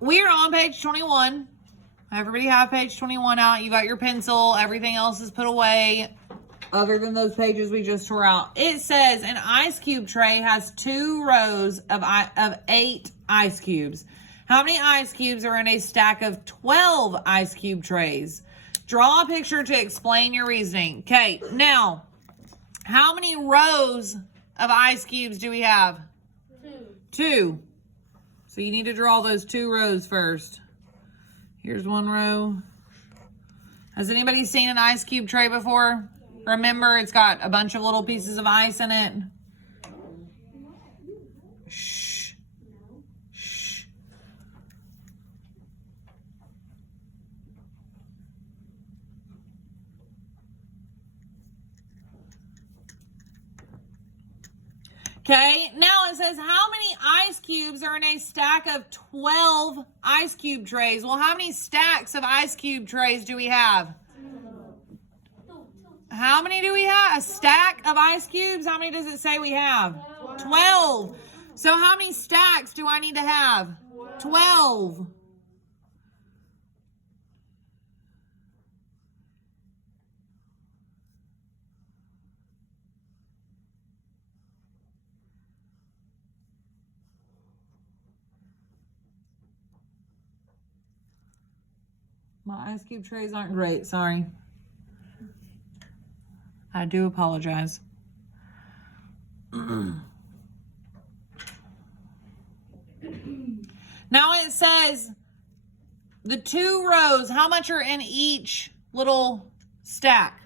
we're on page 21. Everybody have page 21 out. You got your pencil. Everything else is put away other than those pages we just tore out. It says an ice cube tray has 2 rows of 8 ice cubes. How many ice cubes are in a stack of 12 ice cube trays? Draw a picture to explain your reasoning. Okay, now, how many rows of ice cubes do we have? 2. So you need to draw those 2 rows first. Here's 1 row. Has anybody seen an ice cube tray before? Remember, it's got a bunch of little pieces of ice in it. Shh. Shh. Okay, now it says how many ice cubes are in a stack of 12 ice cube trays? Well, how many stacks of ice cube trays do we have? How many do we have? A stack of ice cubes? How many does it say we have? 12. So how many stacks do I need to have? 12. My ice cube trays aren't great, sorry. I do apologize. Now it says the 2 rows, how much are in each little stack?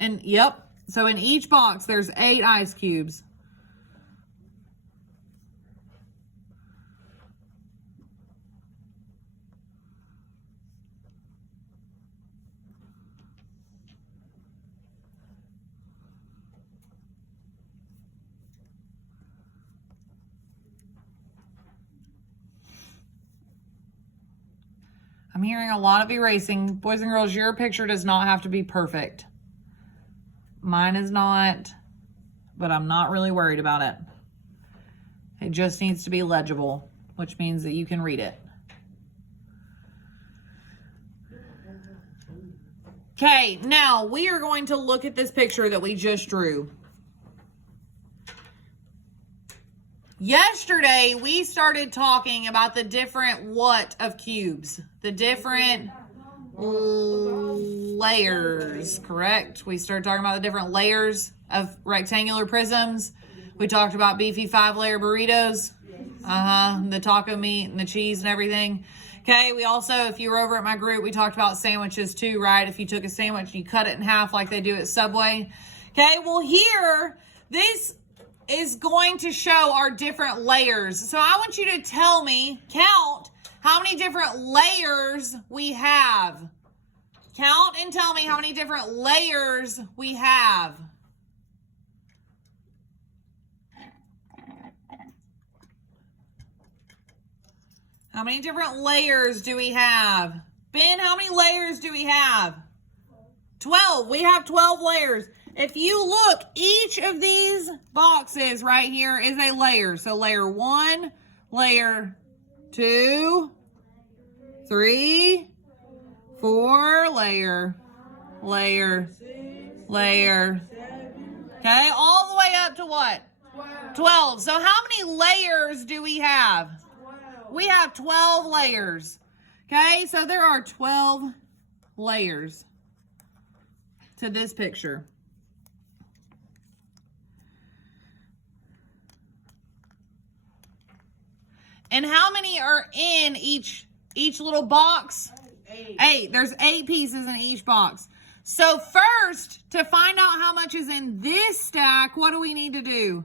And yep, so in each box there's 8 ice cubes. I'm hearing a lot of erasing. Boys and girls, your picture does not have to be perfect. Mine is not, but I'm not really worried about it. It just needs to be legible, which means that you can read it. Okay, now we are going to look at this picture that we just drew. Yesterday, we started talking about the different what of cubes, the different layers, correct? We started talking about the different layers of rectangular prisms. We talked about beefy 5-layer burritos, the taco meat and the cheese and everything. Okay, we also, if you were over at my group, we talked about sandwiches too, right? If you took a sandwich and you cut it in half like they do at Subway. Okay, well here, this is going to show our different layers. So I want you to tell me, count how many different layers we have. Count and tell me how many different layers we have. How many different layers do we have? Ben, how many layers do we have? 12. We have 12 layers. If you look, each of these boxes right here is a layer. So layer 1, layer 2, 3, 4, layer. Okay, all the way up to what? 12. So how many layers do we have? We have 12 layers. Okay, so there are 12 layers to this picture. And how many are in each little box? 8. There's 8 pieces in each box. So first, to find out how much is in this stack, what do we need to do?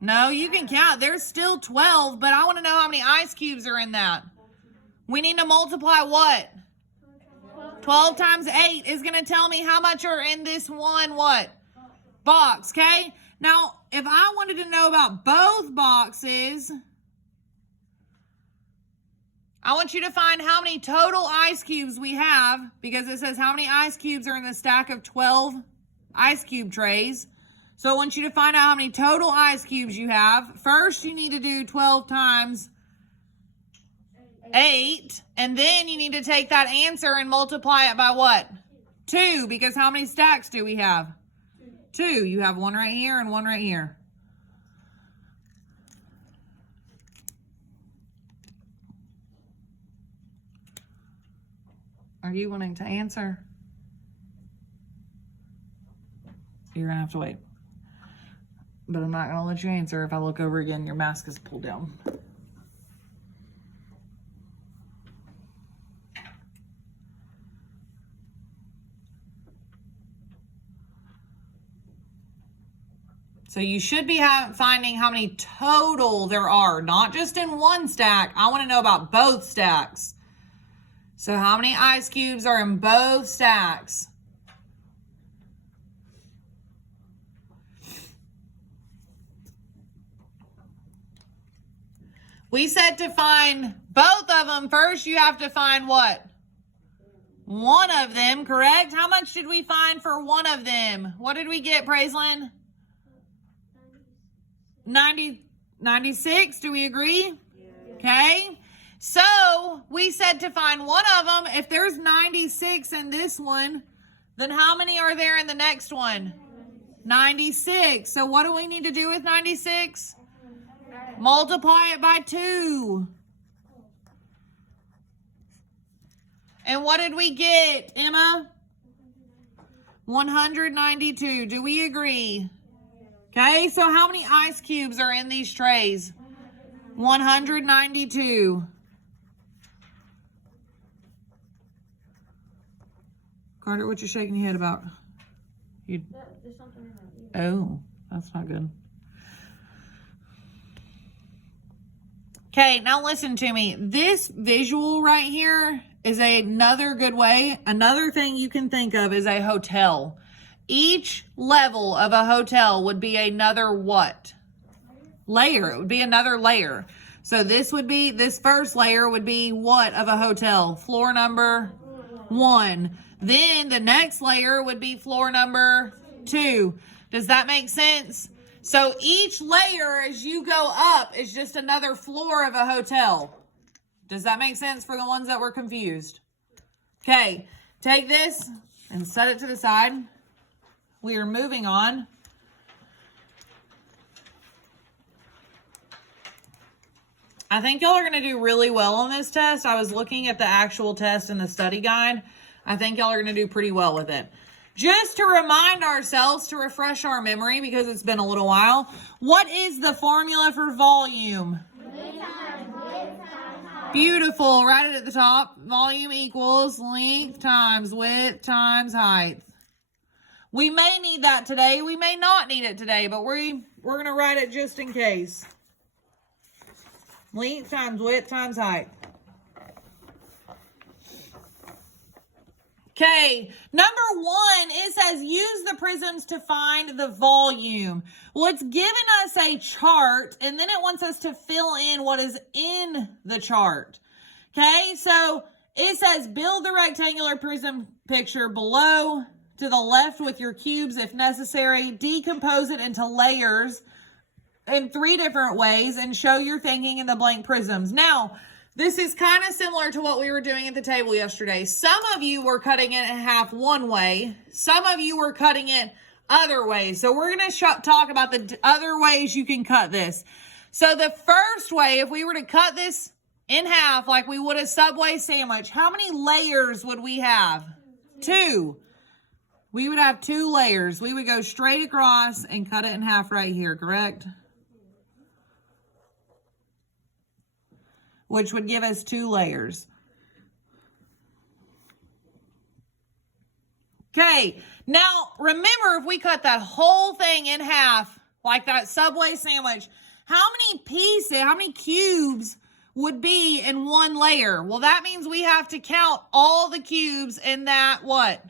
No, you can count. There's still 12, but I want to know how many ice cubes are in that. We need to multiply what? 12 times 8 is going to tell me how much are in this one what? Box, okay? Now, if I wanted to know about both boxes, I want you to find how many total ice cubes we have, because it says how many ice cubes are in the stack of 12 ice cube trays. So I want you to find out how many total ice cubes you have. First, you need to do 12 times 8. And then you need to take that answer and multiply it by what? 2, because how many stacks do we have? 2. You have one right here and one right here. Are you wanting to answer? You're gonna have to wait. But I'm not gonna let you answer. If I look over again, your mask is pulled down. So you should be finding how many total there are, not just in one stack. I want to know about both stacks. So how many ice cubes are in both stacks? We said to find both of them. First, you have to find what? One of them, correct? How much did we find for one of them? What did we get, Praiselyn? 96, do we agree? Yeah. Okay. So we said to find one of them. If there's 96 in this one, then how many are there in the next one? 96. So what do we need to do with 96? Multiply it by 2. And what did we get, Emma? 192. Do we agree? Okay, so how many ice cubes are in these trays? 192. Carter, what you shaking your head about? There's something in that. Oh, that's not good. Okay, now listen to me. This visual right here is another good way. Another thing you can think of is a hotel. Each level of a hotel would be another what? Layer. It would be another layer. So this first layer would be what of a hotel? Floor number 1. Then the next layer would be floor number 2. Does that make sense? So each layer as you go up is just another floor of a hotel. Does that make sense for the ones that were confused? Okay, take this and set it to the side. We are moving on. I think y'all are going to do really well on this test. I was looking at the actual test in the study guide. I think y'all are going to do pretty well with it. Just to remind ourselves, to refresh our memory, because it's been a little while, what is the formula for volume? Beautiful. Write it at the top. Volume equals length times width times height. We may need that today. We may not need it today, but we're going to write it just in case. Length times width times height. Okay, number 1, it says use the prisms to find the volume. Well, it's given us a chart, and then it wants us to fill in what is in the chart. Okay, so it says build the rectangular prism picture below to the left with your cubes if necessary. Decompose it into layers in 3 different ways and show your thinking in the blank prisms. Now, this is kind of similar to what we were doing at the table yesterday. Some of you were cutting it in half one way. Some of you were cutting it other ways. So we're going to talk about the other ways you can cut this. So the first way, if we were to cut this in half like we would a Subway sandwich, how many layers would we have? 2. We would have 2 layers. We would go straight across and cut it in half right here, correct? Which would give us 2 layers. Okay, now remember, if we cut that whole thing in half, like that Subway sandwich, how many cubes would be in one layer? Well, that means we have to count all the cubes in that what?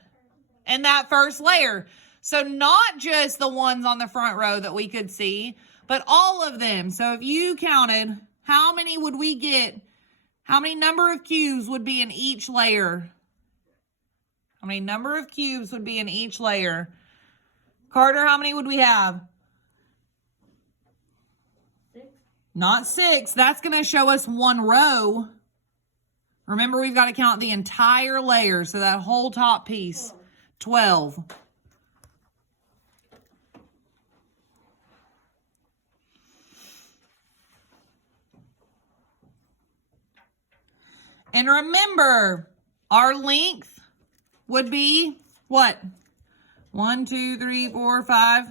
In that first layer. So not just the ones on the front row that we could see, but all of them. So if you counted, how many would we get? How many number of cubes would be in each layer? How many number of cubes would be in each layer? Carter, how many would we have? 6. Not 6. That's going to show us one row. Remember, we've got to count the entire layer, so that whole top piece. 12. And remember, our length would be what? 1, 2, 3, 4, 5,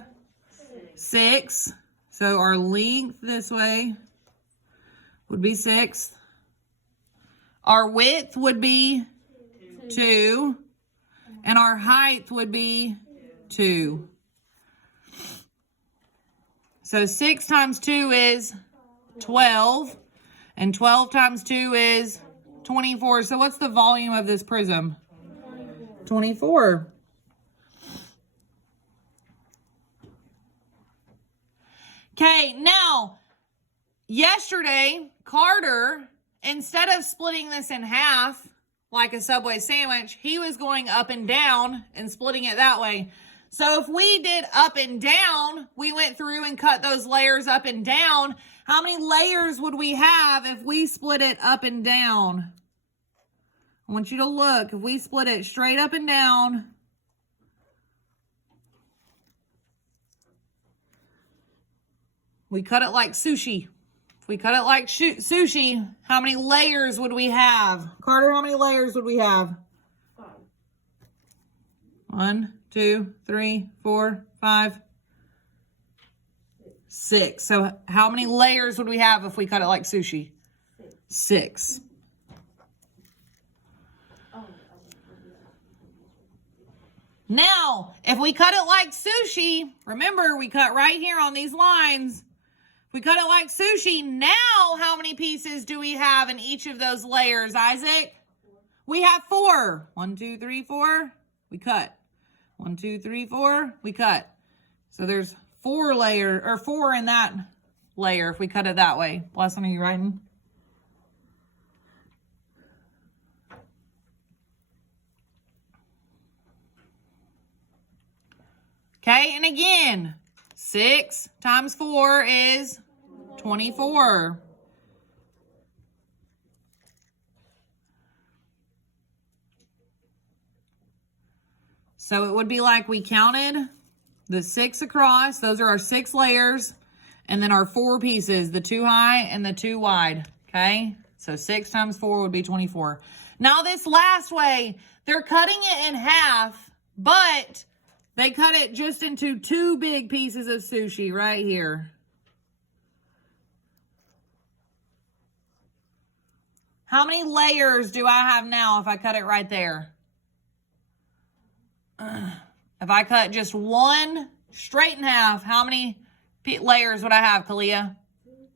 6. So our length this way would be 6. Our width would be 2. And our height would be 2. So 6 times 2 is 12. And 12 times 2 is 24. So what's the volume of this prism? 24. Okay, now, yesterday, Carter, instead of splitting this in half, like a Subway sandwich, he was going up and down and splitting it that way. So if we did up and down, we went through and cut those layers up and down. How many layers would we have if we split it up and down? I want you to look. If we split it straight up and down, we cut it like sushi. If we cut it like sushi, how many layers would we have? Carter, how many layers would we have? 5. 1, 2, 3, 4, 5, 6. So how many layers would we have if we cut it like sushi? 6. Now, if we cut it like sushi, remember we cut right here on these lines. If we cut it like sushi, now how many pieces do we have in each of those layers, Isaac? We have 4. 1, 2, 3, 4. We cut. 1, 2, 3, 4. We cut. So there's 4 in that layer if we cut it that way. Bless, are you writing? Okay, and again, 6 times 4 is 24. So it would be like we counted the 6 across. Those are our 6 layers. And then our 4 pieces, the 2 high and the 2 wide. Okay, so 6 times 4 would be 24. Now this last way, they're cutting it in half, but they cut it just into 2 big pieces of sushi right here. How many layers do I have now if I cut it right there? If I cut just 1 straight in half, how many layers would I have, Kalia?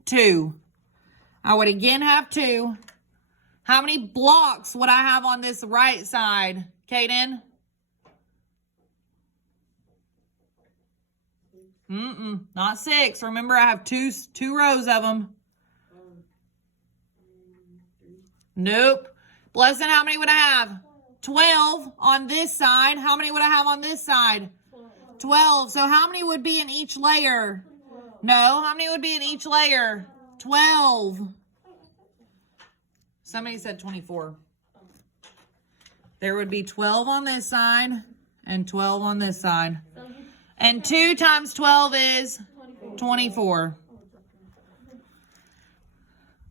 2. I would again have 2. How many blocks would I have on this right side, Kaden? Not 6. Remember, I have two rows of them. Nope. Blessing, how many would I have? 12 on this side. How many would I have on this side? 12. So how many would be in each layer? No, how many would be in each layer? 12. Somebody said 24. There would be 12 on this side and 12 on this side. And 2 times 12 is 24.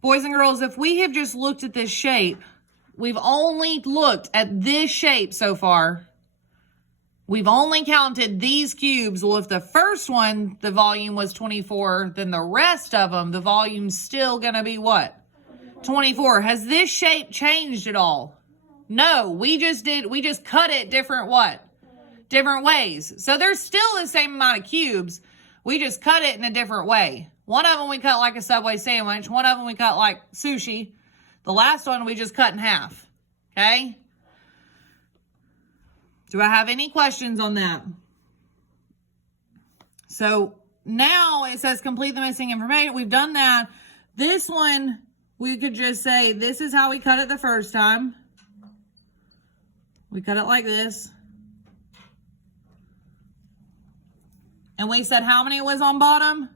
Boys and girls, if we have just looked at this shape, we've only looked at this shape so far. We've only counted these cubes. Well, if the first one, the volume was 24, then the rest of them, the volume's still going to be what? 24. Has this shape changed at all? No, we just cut it different what? Different ways. So there's still the same amount of cubes. We just cut it in a different way. One of them we cut like a Subway sandwich. One of them we cut like sushi. The last one we just cut in half. Okay? Do I have any questions on that? So now it says complete the missing information. We've done that. This one, we could just say, this is how we cut it the first time. We cut it like this. And we said how many was on bottom?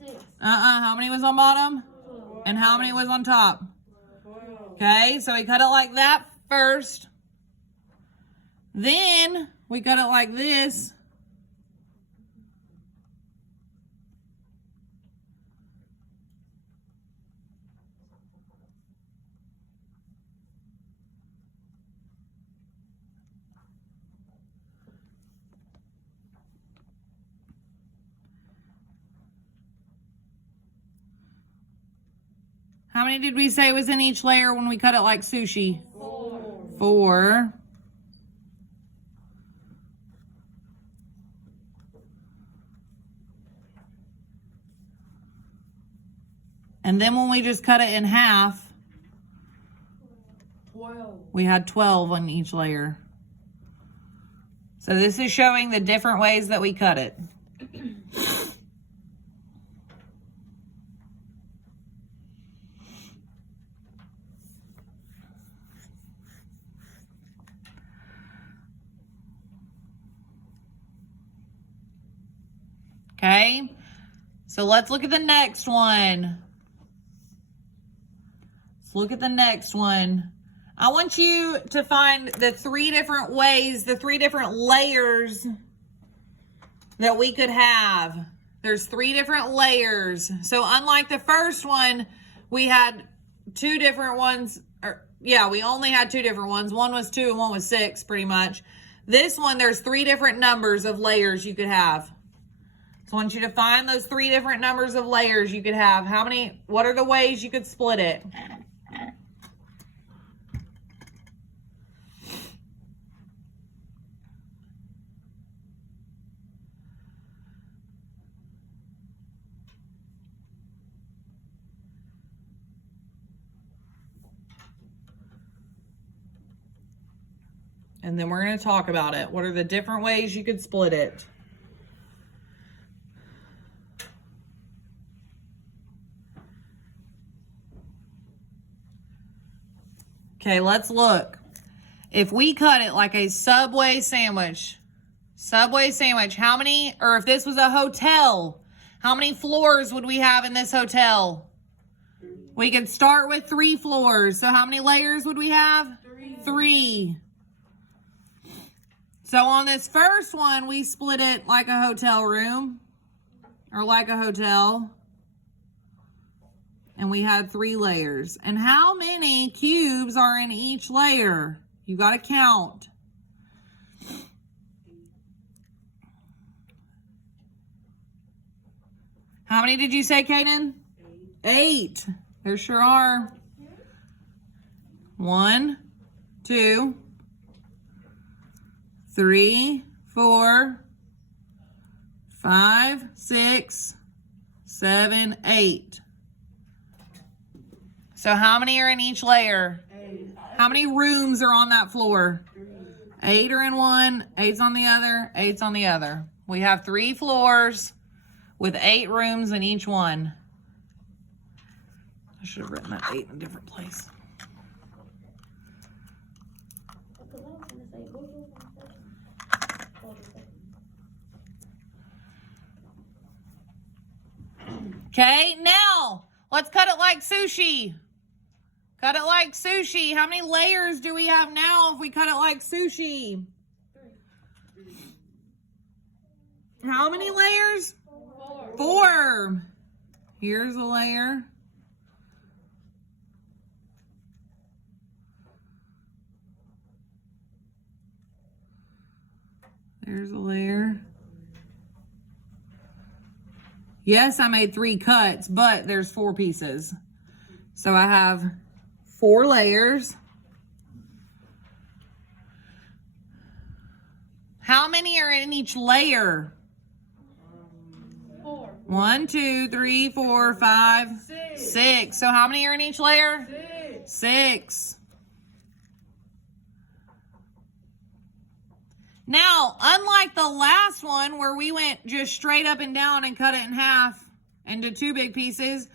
6. How many was on bottom? 12. And how many was on top? 4. Okay, so we cut it like that first. Then we cut it like this. How many did we say was in each layer when we cut it like sushi? 4. 4. And then when we just cut it in half, 12. we had 12 on each layer. So this is showing the different ways that we cut it. Okay, so let's look at the next one. Let's look at the next one. I want you to find the 3 different ways, the 3 different layers that we could have. There's 3 different layers. So unlike the first one, we had 2 different ones. We only had 2 different ones. One was 2 and one was 6, pretty much. This one, there's 3 different numbers of layers you could have. So I want you to find those 3 different numbers of layers you could have. What are the ways you could split it? And then we're going to talk about it. What are the different ways you could split it? Okay, let's look. If we cut it like a Subway sandwich, how many, or if this was a hotel, how many floors would we have in this hotel? We could start with 3 floors. So how many layers would we have? 3. So on this first one, we split it like a hotel room, or like a hotel. And we had 3 layers. And how many cubes are in each layer? You got to count. How many did you say, Kaden? 8. There sure are. 1, 2, 3, 4, 5, 6, 7, 8. So how many are in each layer? 8. How many rooms are on that floor? 8 are in one, 8's on the other, 8's on the other. We have 3 floors with 8 rooms in each one. I should have written that 8 in a different place. Okay, now let's cut it like sushi. Cut it like sushi. How many layers do we have now if we cut it like sushi? 3. How many layers? 4. 4. Here's a layer. There's a layer. Yes, I made 3 cuts, but there's 4 pieces. So I have 4 layers. How many are in each layer? 4. 1, 2, 3, 4, 5, 6. So how many are in each layer? 6. 6. Now, unlike the last one where we went just straight up and down and cut it in half into 2 big pieces,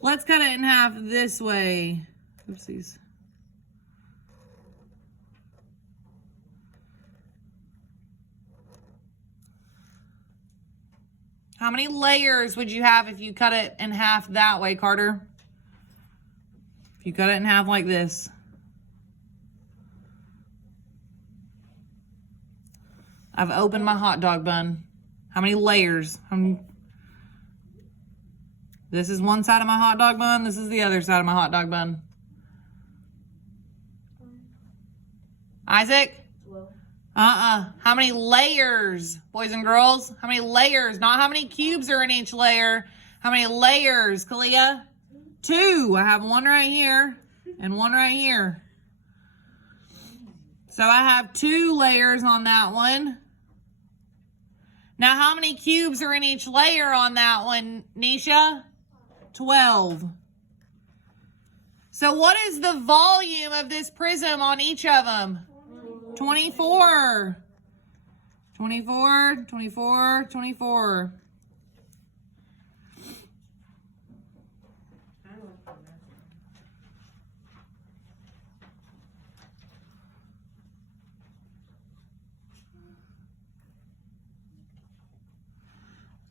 let's cut it in half this way. Oopsies. How many layers would you have if you cut it in half that way, Carter? If you cut it in half like this. I've opened my hot dog bun. How many layers? This is one side of my hot dog bun. This is the other side of my hot dog bun. Isaac? How many layers, boys and girls? How many layers? Not how many cubes are in each layer. How many layers, Kalia? 2. I have one right here and one right here. So I have 2 layers on that one. Now, how many cubes are in each layer on that one, Nisha? 12. So what is the volume of this prism on each of them? 24. 24, 24, 24.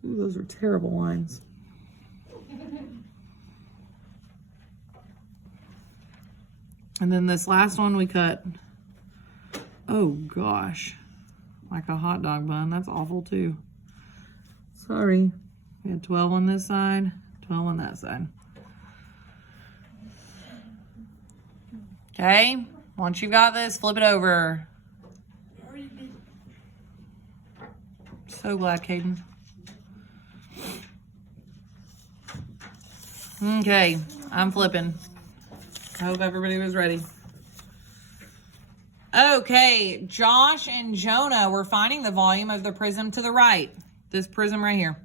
Ooh, those are terrible lines. And then this last one we cut. Oh gosh, like a hot dog bun. That's awful too. Sorry. We had 12 on this side, 12 on that side. Okay, once you got this, flip it over. So glad, Caden. Okay, I'm flipping. I hope everybody was ready. Okay, Josh and Jonah were finding the volume of the prism to the right. This prism right here.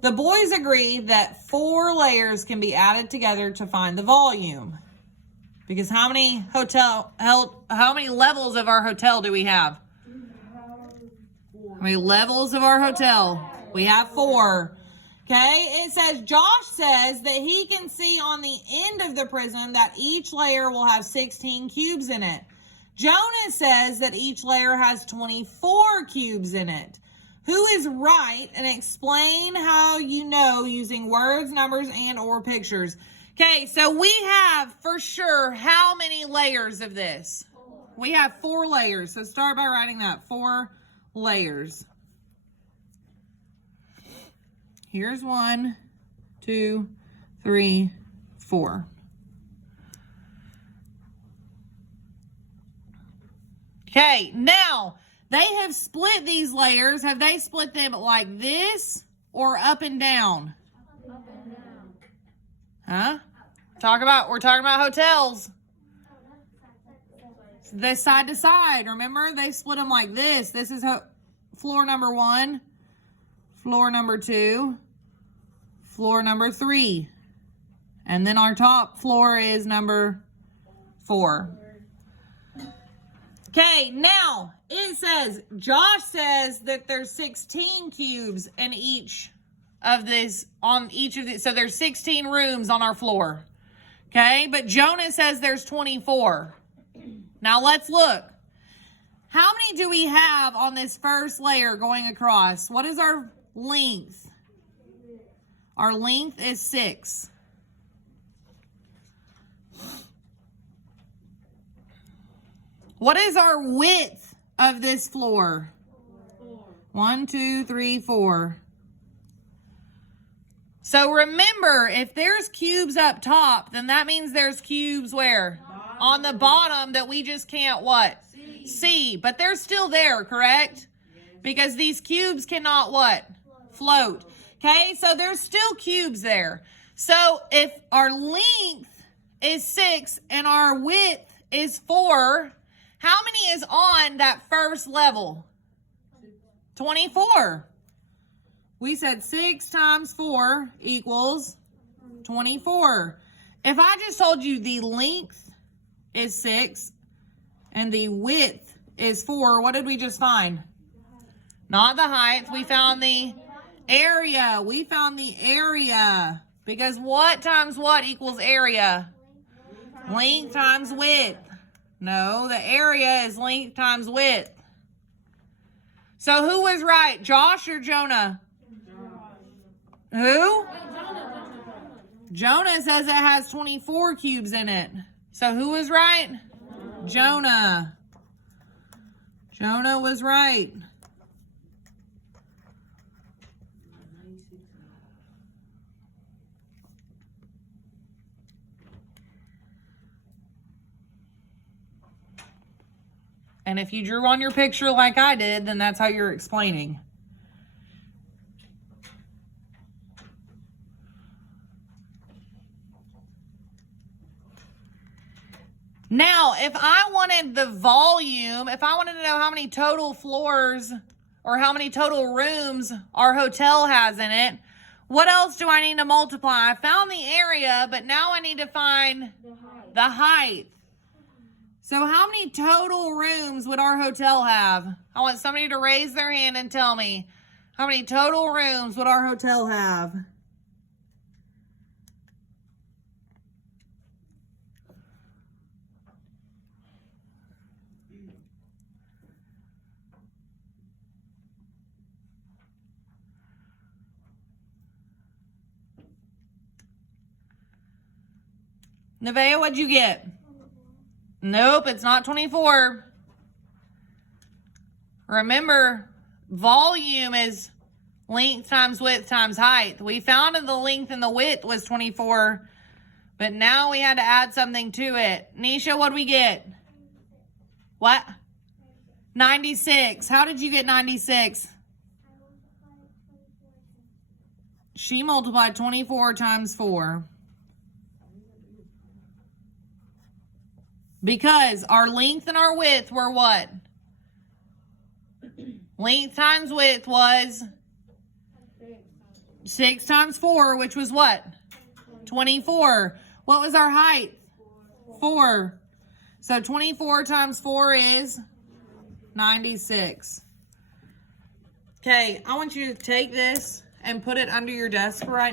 The boys agree that 4 layers can be added together to find the volume. Because how many levels of our hotel do we have? How many levels of our hotel? We have 4. Okay, it says, Josh says that he can see on the end of the prism that each layer will have 16 cubes in it. Jonah says that each layer has 24 cubes in it. Who is right? And explain how you know using words, numbers, and or pictures. Okay, so we have for sure how many layers of this? We have 4 layers. So start by writing that, 4 layers. Here's 1, 2, 3, 4. Okay, now they have split these layers. Have they split them like this or up and down? Up and down. Huh? We're talking about hotels. This side to side. Remember, they split them like this. This is floor number 1, floor number 2, floor number 3. And then our top floor is number 4. Okay, now it says, Josh says that there's 16 cubes in each of these, on each of these. So there's 16 rooms on our floor. Okay, but Jonah says there's 24. Now let's look. How many do we have on this first layer going across? What is our length? Our length is 6. What is our width of this floor? 4. 1, 2, 3, 4. So remember, if there's cubes up top, then that means there's cubes where? On the bottom that we just can't what? See. But they're still there, correct? Because these cubes cannot what? Float. Okay, so there's still cubes there. So if our length is 6 and our width is 4, how many is on that first level? 24. We said 6 times 4 equals 24. If I just told you the length is 6 and the width is 4, what did we just find? Not the height. We found the area. We found the area. Because what times what equals area? Length times width. No, the area is length times width. So who was right, Josh or Jonah? Who? Jonah says it has 24 cubes in it. So who was right? Jonah. Jonah was right. And if you drew on your picture like I did, then that's how you're explaining. Now, if I wanted the volume, if I wanted to know how many total floors or how many total rooms our hotel has in it, what else do I need to multiply? I found the area, but now I need to find the height. So how many total rooms would our hotel have? I want somebody to raise their hand and tell me how many total rooms would our hotel have? Nevaeh, what'd you get? Nope, it's not 24. Remember, volume is length times width times height. We found that the length and the width was 24, but now we had to add something to it. Nisha, what'd we get? What? 96. How did you get 96? She multiplied 24 times 4. Because our length and our width were what? Length times width was 6 times 4, which was what? 24. What was our height? 4. So 24 times 4 is 96. Okay, I want you to take this and put it under your desk right now.